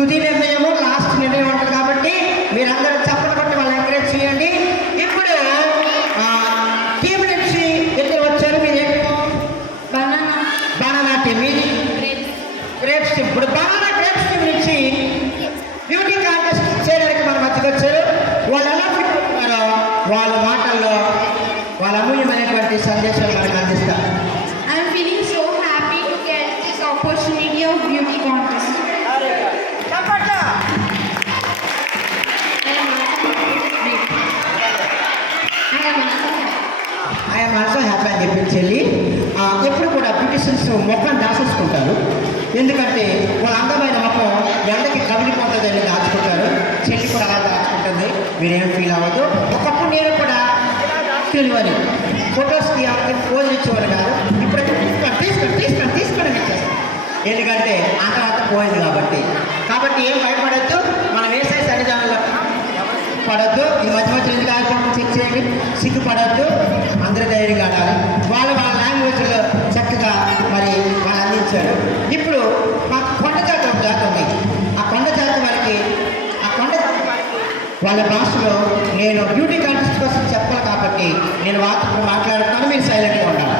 తుది నిర్ణయము, లాస్ట్ నిర్ణయం ఉంటుంది కాబట్టి మీరందరూ చప్పట్లు కొట్టి వాళ్ళని ఎంకరేజ్ చేయండి. ఇప్పుడు టీం నుంచి ఇద్దరు వచ్చారు. మీరేమో బనానా టీం, మీది గ్రేప్స్ టీం. ఇప్పుడు బనానా గ్రేప్స్ టీం నుంచి బ్యూటీ కాంటెస్ట్ చేయడానికి మన మధ్యకి వచ్చారు. వాళ్ళు ఎలా ఫిట్ అవుతున్నారో వాళ్ళ మాటల్లో వాళ్ళ అమూల్యమైనటువంటి సందేశాలు మనకు అందిస్తారు. I'm feeling so happy to get this opportunity of beauty contest. I'm also happy అని చెప్పింది చెల్లి. ఎప్పుడు కూడా బ్యూటిషియన్స్ మొక్కను దాచేసుకుంటారు. ఎందుకంటే వాళ్ళ అందమైన మొక్కం ఎండకి కమిలిపోతుందని దాచుకుంటారు. చెల్లి కూడా అలా దాచుకుంటుంది. మీరేం ఫీల్ అవ్వదు. ఒకప్పుడు నేను కూడా తెలియని ఫొటోస్కి పోజులు ఇచ్చేవారు కాదు. ఇప్పుడు తీసుకొని ఇచ్చేస్తాను. ఎందుకంటే ఆ తర్వాత పోయింది కాబట్టి ఏం భయపడద్దు. మనం వేసే సన్నిధానంలో పడద్దు. ఈ మధ్య ఎందుకు ఆగిపోవడం చెక్ చేయండి. సిగ్గుపడద్దు. అందరూ ధైర్యంగా ఆడాలి. వాళ్ళ లాంగ్వేజ్లో చక్కగా మరి వాళ్ళు అందించారు. ఇప్పుడు మాకు కొండ జాతి ఒక జాతి ఉంది. ఆ కొండ జాతి వారికి వాళ్ళ భాషలో నేను బ్యూటీ కాంటెస్ట్ కోసం చెప్పాలి కాబట్టి నేను వాళ్ళతో మాట్లాడుతున్నాను. మీరు సైలెంట్గా ఉండాలి.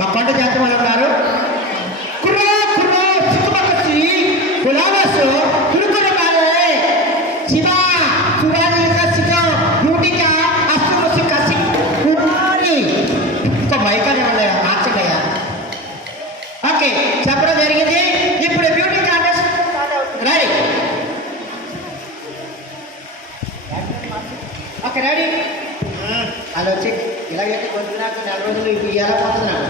మా కొండ జాతి వాళ్ళు ఉన్నారు. ఓకే, చెప్పడం జరిగింది. ఇప్పుడు beauty contest ready. Okay, ready. Hello check. ఇలాగైతే కొంచెం నాకు 4 రోజులు ఇప్పుడు ఎలా పోతున్నాను.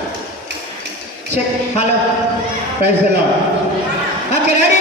Check. Hello, praise the lord. Okay, ready.